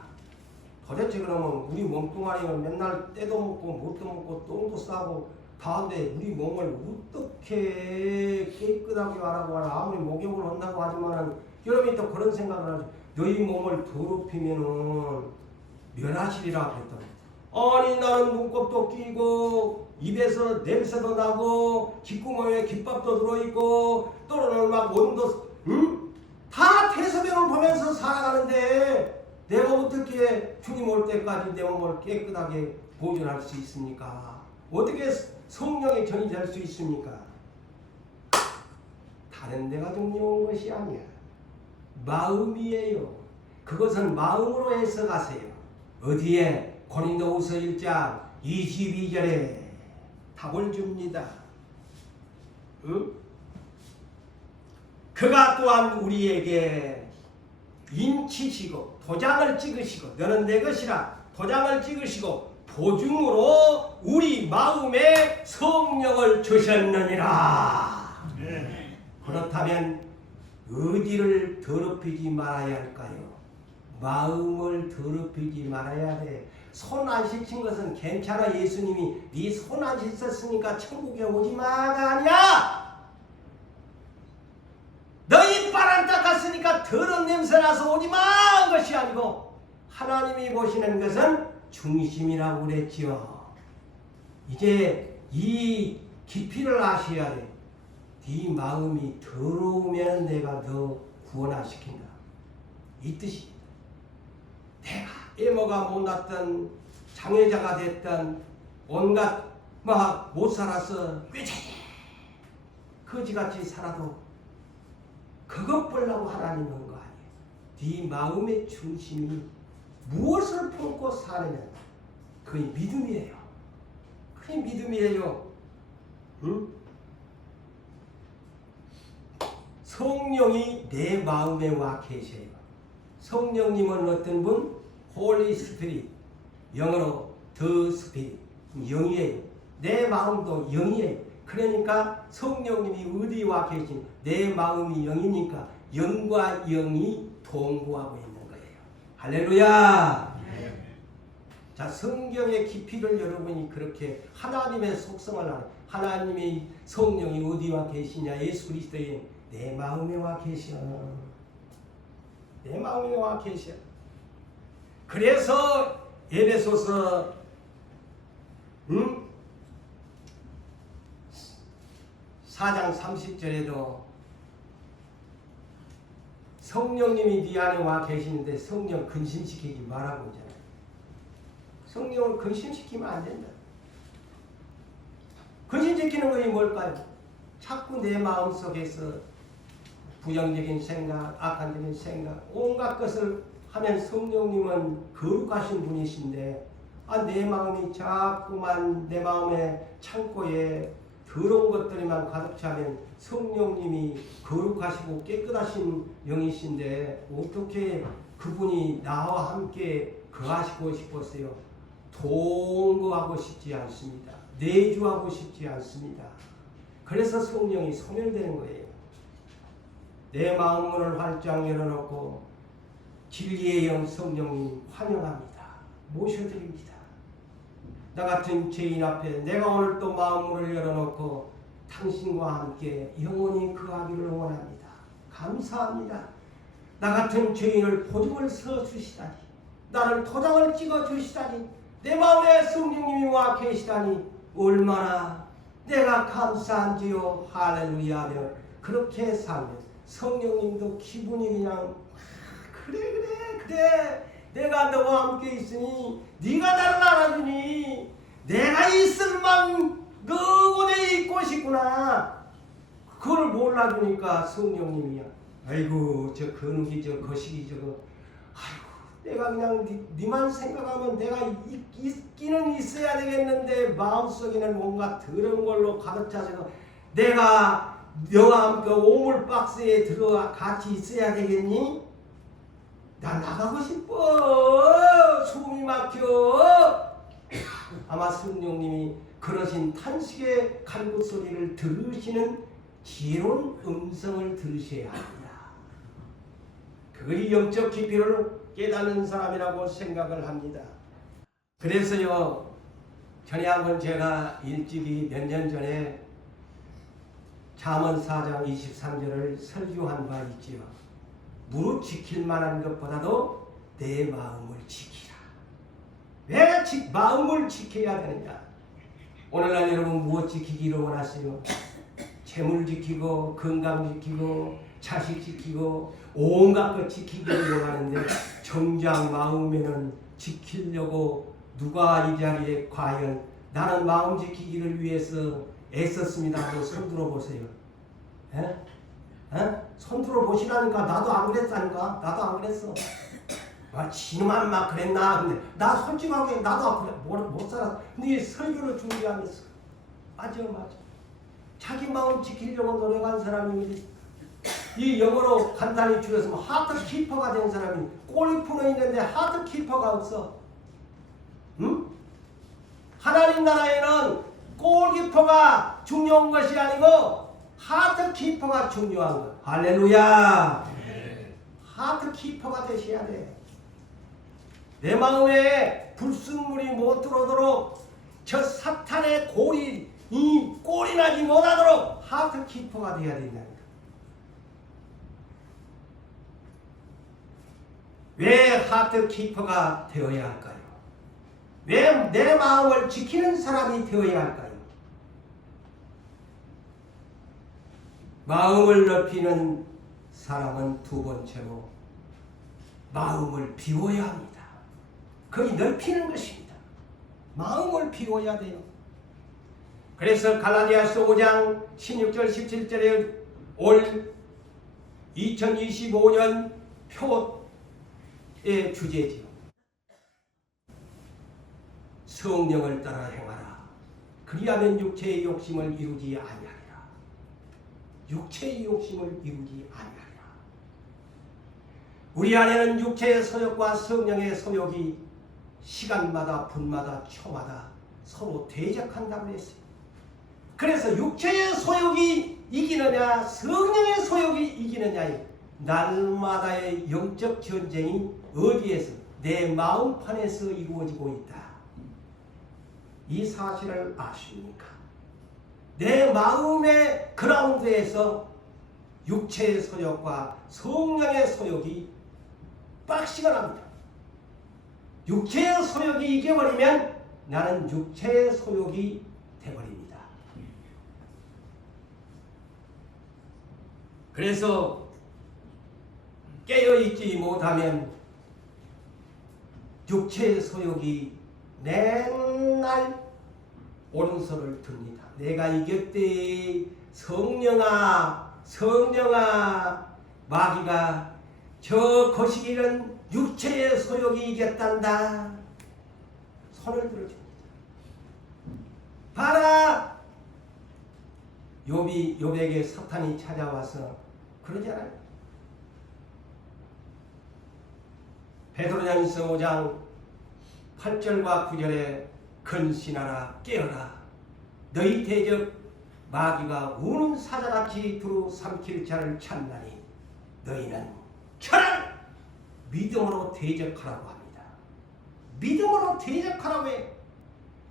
도대체 그러면 우리 몸뚱아리는 맨날 때도 먹고 못도 먹고 똥도 싸고 다한데 우리 몸을 어떻게 깨끗하게 하라고 하나. 아무리 목욕을 한다고 하지만 여러분이 또 그런 생각을 하죠. 너희 몸을 더럽히면은 멸하시리라 그랬다. 아니 나는 눈곱도 끼고 입에서 냄새도 나고 귓구멍에 깃밥도 들어있고 또는 막 온도 다 태소변을 보면서 살아가는데 내가 어떻게 주님 올 때까지 내 몸을 깨끗하게 보존할 수 있습니까? 어떻게 성령의 정이 될 수 있습니까? 다른 데가 중요한 것이 아니야. 마음이에요. 그것은 마음으로 해석하세요. 어디에? 고린도후서 1장 22절에 답을 줍니다. 응? 그가 또한 우리에게 인치시고 도장을 찍으시고 너는 내 것이라 도장을 찍으시고 보증으로 우리 마음에 성령을 주셨느니라. 네. 그렇다면 어디를 더럽히지 말아야 할까요? 마음을 더럽히지 말아야 돼. 손 안 씻힌 것은 괜찮아. 예수님이 네 손 안 씻었으니까 천국에 오지 마가 아니야. 너 이빨 안 닦았으니까 더러운 냄새 나서 오지 마 한 것이 아니고 하나님이 보시는 것은 중심이라고 그랬지요. 이제 이 깊이를 아셔야 돼. 네 마음이 더러우면 내가 너 구원시킨다. 이 뜻이. 내가 애모가 못났던 장애자가 됐던 온갖 막 못 살아서 꾀쟁이 거지같이 살아도 그것 보려고 하나님 한 거 아니에요. 네 마음의 중심이 무엇을 품고 사느냐. 그게 믿음이에요. 그게 믿음이에요. 응? 성령이 내 마음에 와 계셔요. 성령님은 어떤 분? 홀리 스피릿. 영어로 더 스피릿. 영이에요. 내 마음도 영이에요. 그러니까 성령님이 어디 와 계신? 내 마음이 영이니까 영과 영이 동거하고 있는 거예요. 할렐루야. 자, 성경의 깊이를 여러분이 그렇게 하나님의 속성을 알아. 하나님의 성령이 어디 와 계시냐? 예수 그리스도의 내 마음에 와 계셔. 내 마음에 와 계셔. 그래서 에베소서 4장 30절에도 성령님이 네 안에 와 계시는데 성령 근심시키지 말라고 하잖아요. 성령을 근심시키면 안 된다. 근심시키는 것이 뭘까요? 자꾸 내 마음속에서 부정적인 생각, 악한적인 생각, 온갖 것을 하면 성령님은 거룩하신 분이신데 내 마음이 자꾸만 내 마음의 창고에 더러운 것들이만 가득 차면 성령님이 거룩하시고 깨끗하신 영이신데 어떻게 그분이 나와 함께 거하시고 싶었어요? 동거하고 싶지 않습니다. 내주하고 싶지 않습니다. 그래서 성령이 소멸되는 거예요. 내 마음 문을 활짝 열어놓고 진리의 영 성령님 환영합니다. 모셔드립니다. 나 같은 죄인 앞에 내가 오늘 또 마음 문을 열어놓고 당신과 함께 영원히 거하기를 원합니다. 감사합니다. 나 같은 죄인을 보증을 서주시다니, 나를 도장을 찍어주시다니, 내 마음에 성령님이 와 계시다니 얼마나 내가 감사한지요. 할렐루야며 그렇게 살면 성령님도 기분이 그냥 그래 내가 너와 함께 있으니 네가 나를 알아주니 내가 있을 만 너 곳에 있고 싶구나. 그걸 몰라주니까 성령님이야. 아이고 저 근육이 저 거식이 저거 아이고 내가 그냥 니만 생각하면 내가 있기는 있어야 되겠는데 마음속에는 뭔가 더러운 걸로 가득 차서 내가 너와 함께 오물 박스에 들어가 같이 있어야 되겠니? 나 나가고 싶어. 숨이 막혀. 아마 성령님이 그러신 탄식의 간구 소리를 들으시는 지혜로운 음성을 들으셔야 합니다. 그것이 영적 깊이를 깨닫는 사람이라고 생각을 합니다. 그래서요, 전에 한번 제가 일찍이 몇 년 전에 잠언 4장 23절을 설교한 바 있지요. 무릇 지킬 만한 것보다도 내 마음을 지키라. 왜 마음을 지켜야 되느냐? 오늘날 여러분 무엇 지키기를 원하세요? 재물 지키고 건강 지키고 자식 지키고 온갖 것 지키기를 원하는데 정작 마음에는 지키려고 누가 이 자리에 과연 나는 마음 지키기를 위해서 애썼습니다 하고 손 들어보세요. 에? 손 들어보시라니까. 나도 안 그랬다니까. 나도 안 그랬어. 지만 막 그랬나? 근데 나 솔직하게 나도 못 살았어. 근데 이 설교를 준비하면서 맞아. 자기 마음 지키려고 노력한 사람이 이 영어로 간단히 줄여서 하트 키퍼가 된 사람이 골키퍼는 있는데 하트 키퍼가 없어. 응? 하나님 나라에는 골키퍼가 중요한 것이 아니고 하트 키퍼가 중요한 거. 할렐루야. 하트 키퍼가 되셔야 돼. 내 마음에 불순물이 못 들어오도록 저 사탄의 꼴이 나지 못하도록 하트 키퍼가 되어야 된다니까. 왜 하트 키퍼가 되어야 할까요? 왜 내 마음을 지키는 사람이 되어야 할까요? 마음을 넓히는 사람은 두 번째로 마음을 비워야 합니다. 거기 넓히는 것입니다. 마음을 비워야 돼요. 그래서 갈라디아서 5장 16절 17절에 올 2025년 표의 주제지요. 성령을 따라 행하라. 그리하면 육체의 욕심을 이루지 아니하리라. 육체의 욕심을 이루지 아니하리라. 우리 안에는 육체의 소욕과 성령의 소욕이 시간마다 분마다 초마다 서로 대적한다고 했어요. 그래서 육체의 소욕이 이기느냐 성령의 소욕이 이기느냐의 날마다의 영적 전쟁이 어디에서? 내 마음판에서 이루어지고 있다. 이 사실을 아십니까? 내 마음의 그라운드에서 육체의 소욕과 성령의 소욕이 박싱을 합니다. 육체의 소욕이 이겨버리면 나는 육체의 소욕이 되어버립니다. 그래서 깨어있지 못하면 육체의 소욕이 맨날 오른손을 듭니다. 내가 이겼대. 성령아 마귀가 저 거시기는 육체의 소욕이 이겼단다. 손을 들어줍니다. 봐라. 욥에게 사탄이 찾아와서 그러잖아요. 베드로전서 5장 8절과 9절에 근신하라 깨어라. 너희 대적 마귀가 우는 사자같이 두루 삼킬 자를 찾나니 너희는 차라리 믿음으로 대적하라고 합니다. 믿음으로 대적하라고 해요.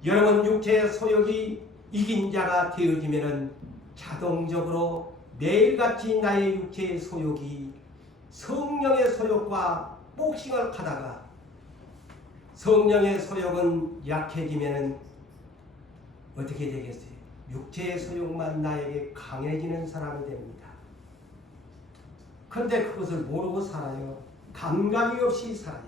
여러분 육체의 소욕이 이긴 자가 되어지면은 자동적으로 매일같이 나의 육체의 소욕이 성령의 소욕과 복싱을 하다가 성령의 소욕은 약해지면은 어떻게 되겠어요? 육체의 소욕만 나에게 강해지는 사람이 됩니다. 그런데 그것을 모르고 살아요. 감각이 없이 살아요.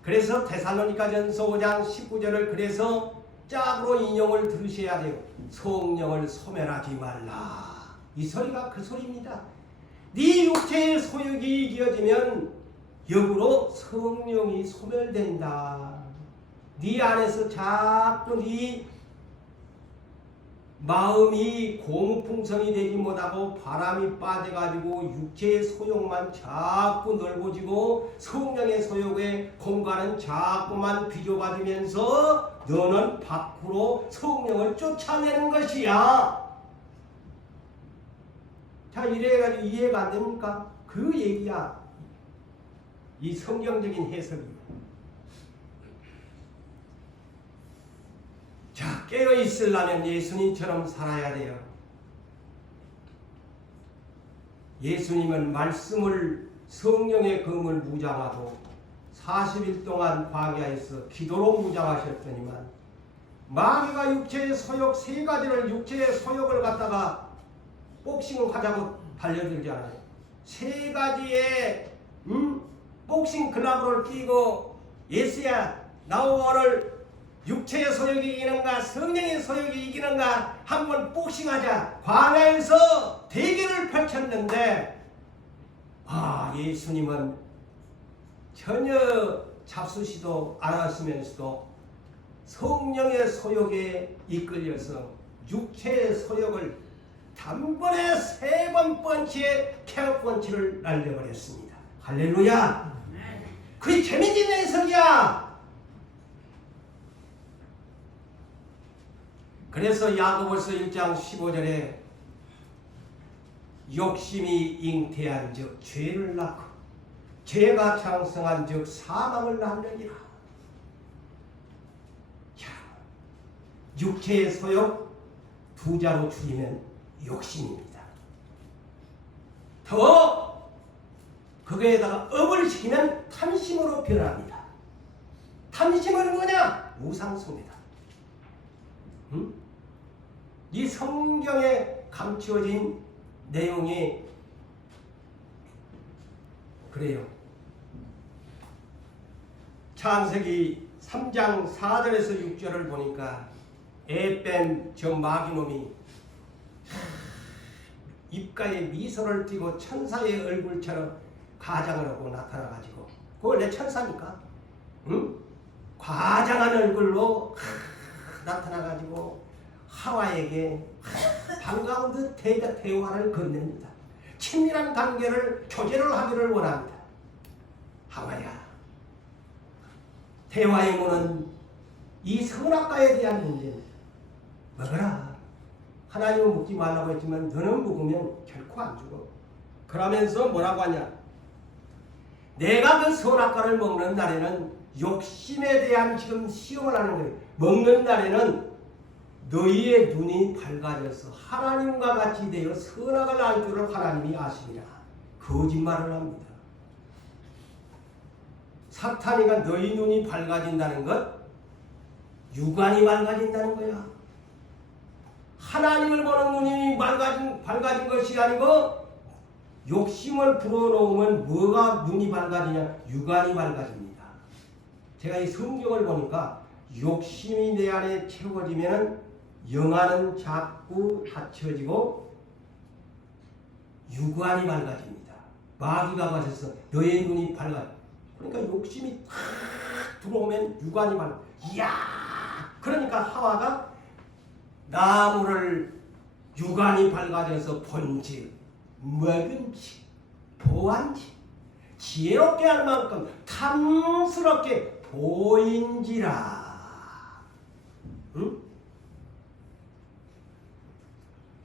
그래서 데살로니가전서 5장 19절을 그래서 짝으로 인용을 들으셔야 돼요. 성령을 소멸하지 말라. 이 소리가 그 소리입니다. 네 육체의 소욕이 이겨지면 역으로 성령이 소멸된다. 네 안에서 자꾸 네 마음이 고무풍선이 되지 못하고 바람이 빠져가지고 육체의 소욕만 자꾸 넓어지고 성령의 소욕의 공간은 자꾸만 비좁아지면서 너는 밖으로 성령을 쫓아내는 것이야. 자, 이래가지고 이해가 안 됩니까? 그 얘기야. 이 성경적인 해석이. 자, 깨어있으려면 예수님처럼 살아야 돼요. 예수님은 말씀을 성령의 검을 무장하고 40일 동안 광야에서 기도로 무장하셨더니만 마귀가 육체의 소욕 세 가지를 육체의 소욕을 갖다가 복싱을 하자고 달려들지 않아요. 세 가지의 복싱 글러브를 끼고 예수야 나 오늘 육체의 소욕이 이기는가 성령의 소욕이 이기는가 한번 복싱하자 광야에서 대결을 펼쳤는데 예수님은 전혀 잡수시도 않았으면서도 성령의 소욕에 이끌려서 육체의 소욕을 단번에 3번 펀치에 케어 펀치를 날려버렸습니다. 할렐루야. 그게 재미진 해석이야. 그래서 야고보서 1장 15절에 욕심이 잉태한 즉 죄를 낳고 죄가 창성한 즉 사망을 낳느니라. 육체의 소욕 2자로 줄이면 욕심입니다. 더 그거에다가 업을 시키면 탐심으로 변합니다. 탐심은 뭐냐? 우상숭배다. 이 성경에 감추어진 내용이 그래요. 창세기 3장 4절에서 6절을 보니까 애 뺀 저 마귀놈이 입가에 미소를 띠고 천사의 얼굴처럼 가장을 하고 나타나가지고 그거 내 천사니까 과장한 얼굴로 나타나가지고 하와에게 반가운 듯 대화를 건넵니다. 친밀한 관계를 교제를 하기를 원합니다. 하와야, 대화의 문은 이 선악과에 대한 문제입니다. 먹어라. 하나님은 먹지 말라고 했지만 너는 먹으면 결코 안 죽어. 그러면서 뭐라고 하냐? 내가 그 선악과를 먹는 날에는 욕심에 대한 지금 시험을 하는 거예요. 먹는 날에는 너희의 눈이 밝아져서 하나님과 같이 되어 선악을 알 줄을 하나님이 아시리라. 거짓말을 합니다. 사탄이가 너희 눈이 밝아진다는 것, 육안이 밝아진다는 거야. 하나님을 보는 눈이 밝아진 것이 아니고 욕심을 불어넣으면 뭐가 눈이 밝아지냐? 육안이 밝아집니다. 제가 이 성경을 보니까 욕심이 내 안에 채워지면 영안은 자꾸 닫혀지고 육안이 밝아집니다. 마귀가 가셔서 너의 눈이 밝아. 그러니까 욕심이 탁 들어오면 육안이 밝아. 이야! 그러니까 하와가 나무를 육안이 밝아져서 본즉 먹은즉 보안즉 지혜롭게 할 만큼 탐스럽게 보인지라. 응?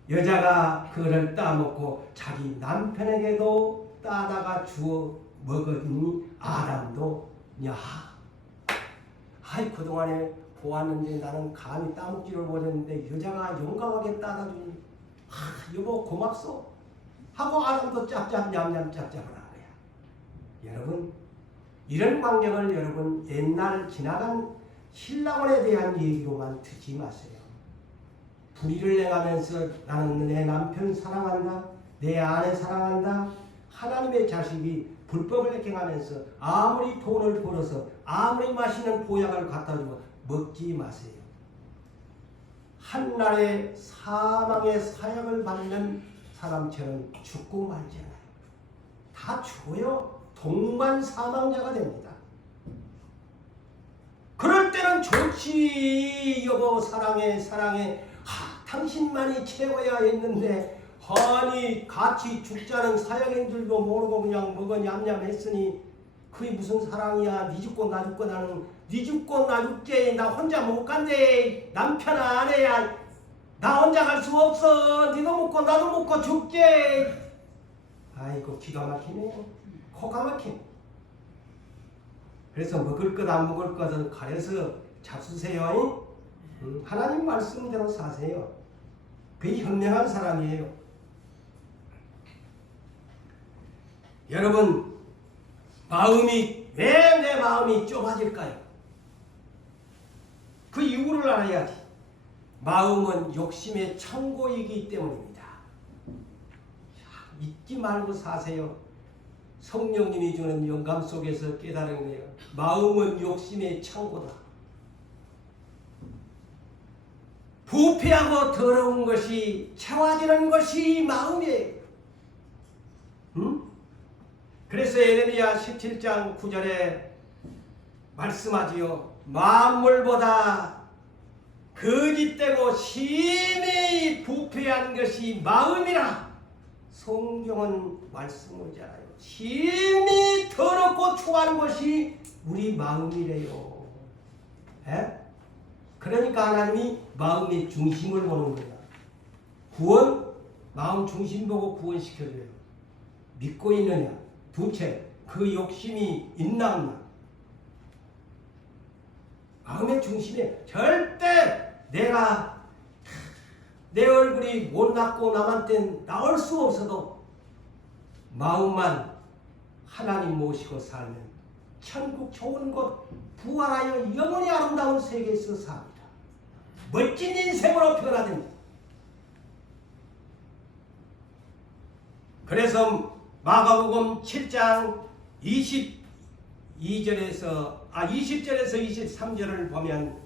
여자가 그를 따먹고 자기 남편에게도 따다가 주어 먹으니 아담도 야, 그동안에 보았는데 나는 감히 따먹지를 못했는데 여자가 용감하게 따다 주니 여보 고맙소 하고 아담도 짭짭 냠냠 짭짭을 한 거야. 여러분, 이런 광경을 여러분 옛날 지나간 신라원에 대한 얘기로만 듣지 마세요. 불의를 행하면서 나는 내 남편 사랑한다, 내 아내 사랑한다, 하나님의 자식이 불법을 행하면서 아무리 돈을 벌어서 아무리 맛있는 보약을 갖다 주고 먹지 마세요. 한날에 사망의 사약을 받는 사람처럼 죽고 말지 않아요. 다 죽어요. 동반 사망자가 됩니다. 그럴 때는 좋지. 여보 사랑해 사랑해. 당신만이 채워야 했는데 아니 같이 죽자는 사형인 줄도 모르고 그냥 먹어 냠냠 했으니 그게 무슨 사랑이야. 니 죽고 나 죽고 나는 니 죽고 나 죽게 나 혼자 못 간대. 남편 아내야 나 혼자 갈 수 없어. 니도 먹고 나도 먹고 죽게. 아이고 기가 막히네. 코가 막히네. 그래서 먹을 것 안 먹을 것은 가려서 잡수세요. 하나님 말씀대로 사세요. 그게 현명한 사람이에요. 여러분 마음이 왜 내 마음이 좁아질까요? 그 이유를 알아야지. 마음은 욕심의 창고이기 때문입니다. 잊지 말고 사세요. 성령님이 주는 영감 속에서 깨달은 거예요. 마음은 욕심의 창고다. 부패하고 더러운 것이 채워지는 것이 마음이에요. 응? 그래서 예레미야 17장 9절에 말씀하지요. 만물보다 거짓되고 심히 부패한 것이 마음이라. 성경은 말씀하잖아요. 심히 더럽고 추한 것이 우리 마음이래요. 에? 그러니까 하나님이 마음의 중심을 보는 거야. 구원, 마음 중심 보고 구원시켜줘요. 믿고 있느냐? 두째, 그 욕심이 있나 없나? 마음의 중심에 절대 내가 내 얼굴이 못났고 남한테 나올 수 없어도 마음만 하나님 모시고 살면 천국 좋은 곳 부활하여 영원히 아름다운 세계에서 삽니다. 멋진 인생으로 변화됩니다. 그래서 마가복음 7장 20절에서 23절을 보면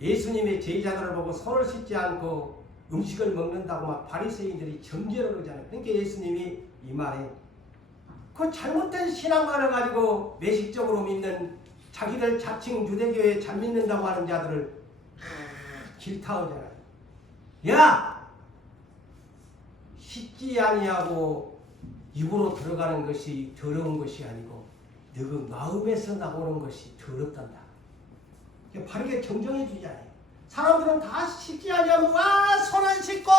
예수님의 제자들을 보고 손을 씻지 않고 음식을 먹는다고 막 바리새인들이 정죄를 하잖아요. 그러니까 예수님이 이 말에 그 잘못된 신앙만을 가지고 매식적으로 믿는 자기들 자칭 유대교에 잘 믿는다고 하는 자들을 질타하잖아요. 야! 씻지 아니하고 입으로 들어가는 것이 더러운 것이 아니고 너그 마음에서 나오는 것이 더럽단다. 바르게 정정해 주잖아요. 사람들은 다 씻지 아니하면 손 안 씻고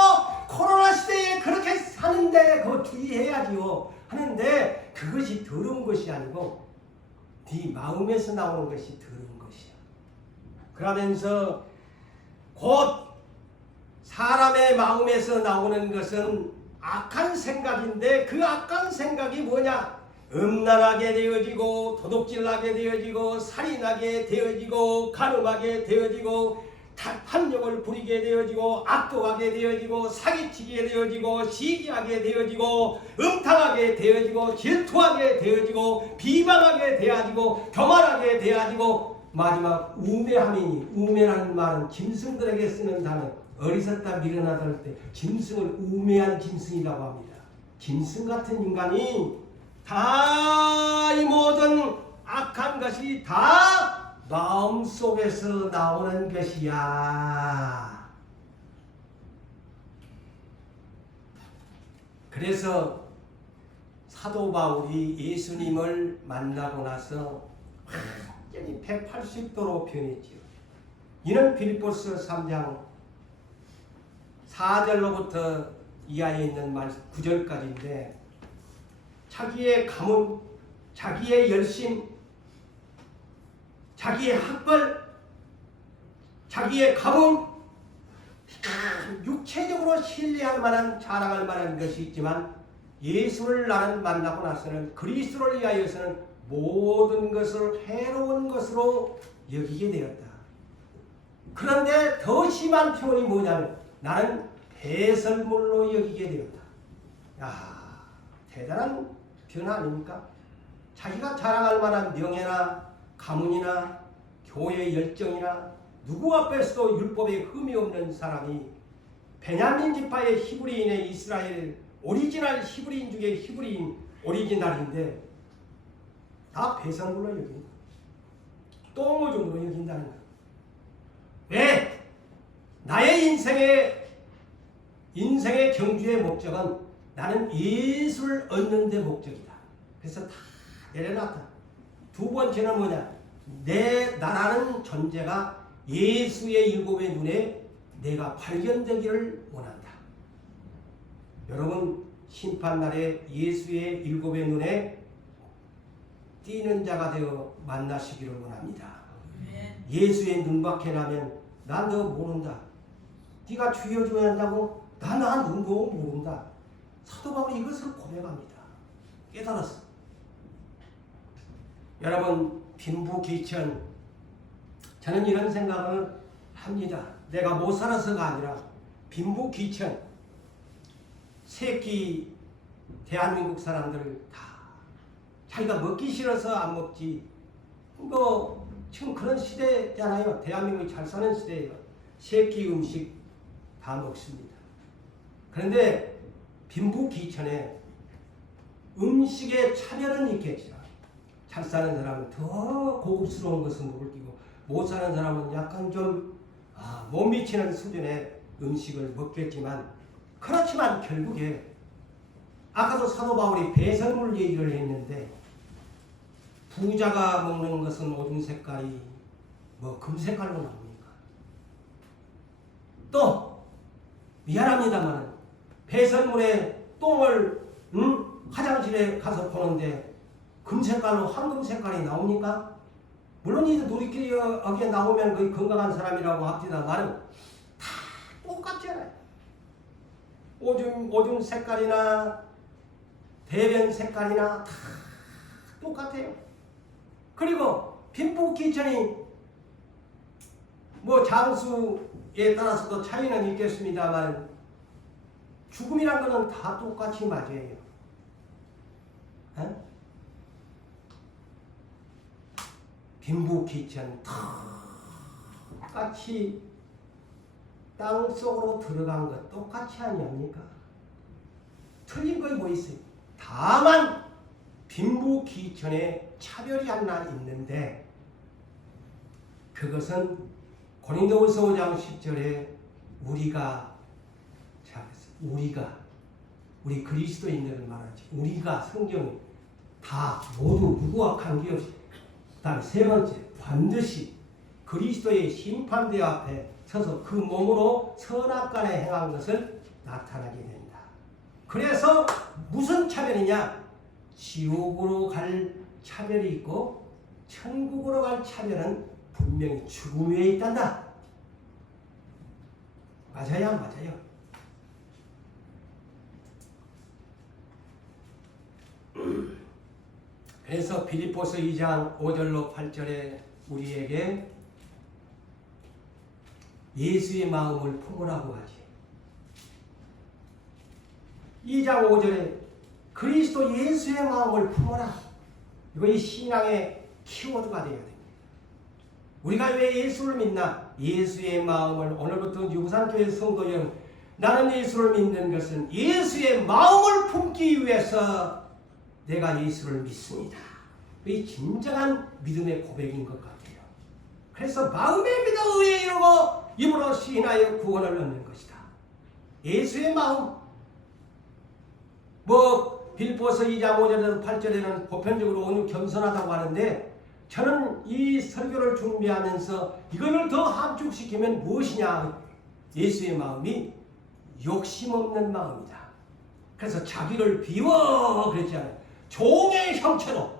코로나 시대에 그렇게 사는데 그거 주의해야지요 하는데 그것이 더러운 것이 아니고 네 마음에서 나오는 것이 더러운 것이야. 그러면서 곧 사람의 마음에서 나오는 것은 악한 생각인데 그 악한 생각이 뭐냐? 음란하게 되어지고 도둑질하게 되어지고 살인하게 되어지고 간음하게 되어지고 탐욕을 부리게 되어지고 악독하게 되어지고 사기치게 되어지고 시기하게 되어지고 음탕하게 되어지고 질투하게 되어지고 비방하게 되어지고 교만하게 되어지고 마지막 우매함이니 우매라는 말은 짐승들에게 쓰는 단어 어리석다 미련하다 할 때 짐승을 우매한 짐승이라고 합니다. 짐승 같은 인간이 다 이 모든 악한 것이 다 마음속에서 나오는 것이야. 그래서 사도 바울이 예수님을 만나고 나서 완전히 180도로 변했지요. 이는 빌립보서 3장 4절로부터 이하에 있는 말 9절까지인데 자기의 가문, 자기의 열심, 자기의 학벌, 자기의 가문, 육체적으로 신뢰할 만한 자랑할 만한 것이 있지만 예수를 나는 만나고 나서는 그리스도를 위하여서는 모든 것을 해로운 것으로 여기게 되었다. 그런데 더 심한 표현이 뭐냐면 나는 배설물로 여기게 되었다. 야, 대단한 변화 아닙니까? 자기가 자랑할 만한 명예나 가문이나 교회 열정이나 누구 앞에서도 율법에 흠이 없는 사람이 베냐민 지파의 히브리인의 이스라엘 오리지널 히브리인 중에 히브리인 오리지널인데 다 배설물로 여긴다. 똥오줌으로 여긴다는 거야. 왜? 나의 인생의 경주의 목적은 나는 예수를 얻는 데 목적이다. 그래서 다 내려놨다. 두 번째는 뭐냐? 나라는 존재가 예수의 일곱의 눈에 내가 발견되기를 원한다. 여러분 심판날에 예수의 일곱의 눈에 띄는 자가 되어 만나시기를 원합니다. 예수의 눈밖에 나면 난 너 모른다. 네가 주여줘야 한다고? 난 눈도 모른다. 사도 바울이 이것을 고백합니다. 깨달았어. 여러분 빈부귀천, 저는 이런 생각을 합니다. 내가 못 살아서가 아니라 빈부귀천, 새끼 대한민국 사람들 다 자기가 먹기 싫어서 안 먹지. 지금 그런 시대잖아요. 대한민국이 잘 사는 시대예요. 새끼 음식 다 먹습니다. 그런데 빈부귀천에 음식의 차별은 있겠죠. 잘 사는 사람은 더 고급스러운 것을 먹을 끼고 못 사는 사람은 약간 좀 못 미치는 수준의 음식을 먹겠지만, 그렇지만 결국에 아까도 사도 바울이 배설물 얘기를 했는데, 부자가 먹는 것은 오줌 색깔이 금 색깔로 나옵니까? 또 미안합니다만 배설물에 똥을 화장실에 가서 보는데 금 색깔로 황금 색깔이 나옵니까? 물론 이 우리끼리 여기에 나오면 거의 건강한 사람이라고 합니다만 다 똑같잖아요. 오줌 색깔이나 대변 색깔이나 다 똑같아요. 그리고 빈부귀천이 장수에 따라서도 차이는 있겠습니다만 죽음이란 거는 다 똑같이 맞아요. 빈부귀천 똑같이 땅속으로 들어간 것 똑같이 아니합니까? 틀린 거이 뭐 있어요? 다만 빈부귀천에 차별이 하나 있는데, 그것은 고린도후서 5장 10절에 우리 그리스도인들을 말하지, 우리가 성경이 다 모두 누구와 관계없이, 그 다음에 세 번째, 반드시 그리스도의 심판대 앞에 서서 그 몸으로 선악간에 행한 것을 나타나게 된다. 그래서 무슨 차별이냐? 지옥으로 갈 차별이 있고 천국으로 갈 차별은 분명히 죽음 위에 있단다. 맞아요, 안 맞아요? 그래서 빌립보서 2장 5절로 8절에 우리에게 예수의 마음을 품으라고 하지. 2장 5절에 그리스도 예수의 마음을 품어라. 이거 이 신앙의 키워드가 되어야 됩니다. 우리가 왜 예수를 믿나? 예수의 마음을, 오늘부터 유부산교회 성도 여러분, 나는 예수를 믿는 것은 예수의 마음을 품기 위해서 내가 예수를 믿습니다. 이 진정한 믿음의 고백인 것 같아요. 그래서 마음에 믿어 의에 이르고 입으로 시인하여 구원을 얻는 것이다. 예수의 마음. 빌립보서 2장 5절에서 8절에는 보편적으로 온유 겸손하다고 하는데, 저는 이 설교를 준비하면서 이거를 더 함축시키면 무엇이냐? 예수의 마음이 욕심 없는 마음이다. 그래서 자기를 비워 그랬잖아요. 종의 형체로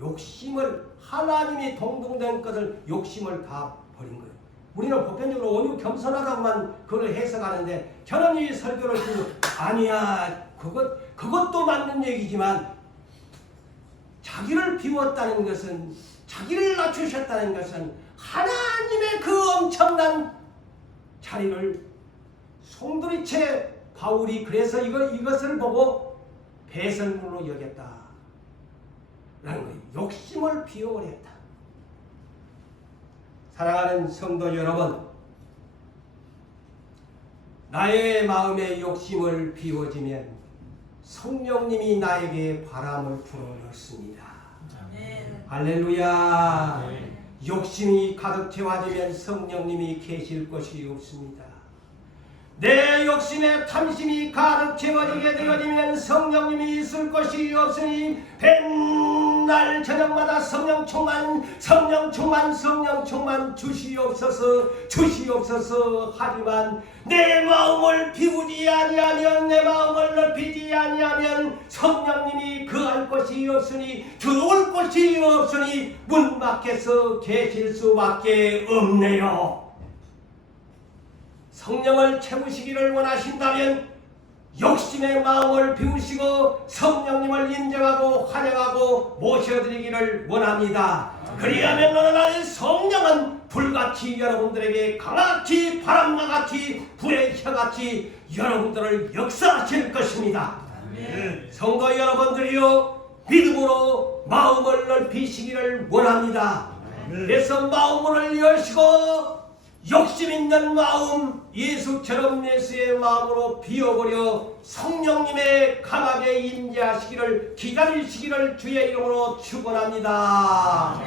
욕심을, 하나님이 동등된 것을 욕심을 다 버린 거예요. 우리는 보편적으로 온유 겸손하다고만 그걸 해석하는데, 저는 이 설교를 듣고 아니야, 그것도 맞는 얘기지만 자기를 비웠다는 것은, 자기를 낮추셨다는 것은 하나님의 그 엄청난 자리를 송두리째 바울이 그래서 이것을 보고 배설물로 여겼다 라는 거예요. 욕심을 비워버렸다. 사랑하는 성도 여러분, 나의 마음의 욕심을 비워지면 성령님이 나에게 바람을 불어넣습니다. 할렐루야. 욕심이 가득 채워지면 성령님이 계실 것이 없습니다. 내 욕심에 탐심이 가득 채워지게 되어지면 성령님이 있을 것이 없으니 맨날 저녁마다 성령 충만 주시옵소서 하지만 내 마음을 비우지 아니하면, 내 마음을 넓히지 아니하면 성령님이 거할 것이 없으니, 들어올 것이 없으니 문 밖에서 계실 수밖에 없네요. 성령을 채우시기를 원하신다면 욕심의 마음을 비우시고 성령님을 인정하고 환영하고 모셔드리기를 원합니다. 그리하면 어느 날 성령은 불같이 여러분들에게 강같이 바람과 같이 불의 혀같이 여러분들을 역사하실 것입니다. 성도 여러분들이요, 믿음으로 마음을 넓히시기를 원합니다. 그래서 마음을 여시고 욕심 있는 마음, 예수처럼 예수의 마음으로 비워버려 성령님의 강하게 임재하시기를 기다리시기를 주의 이름으로 축원합니다.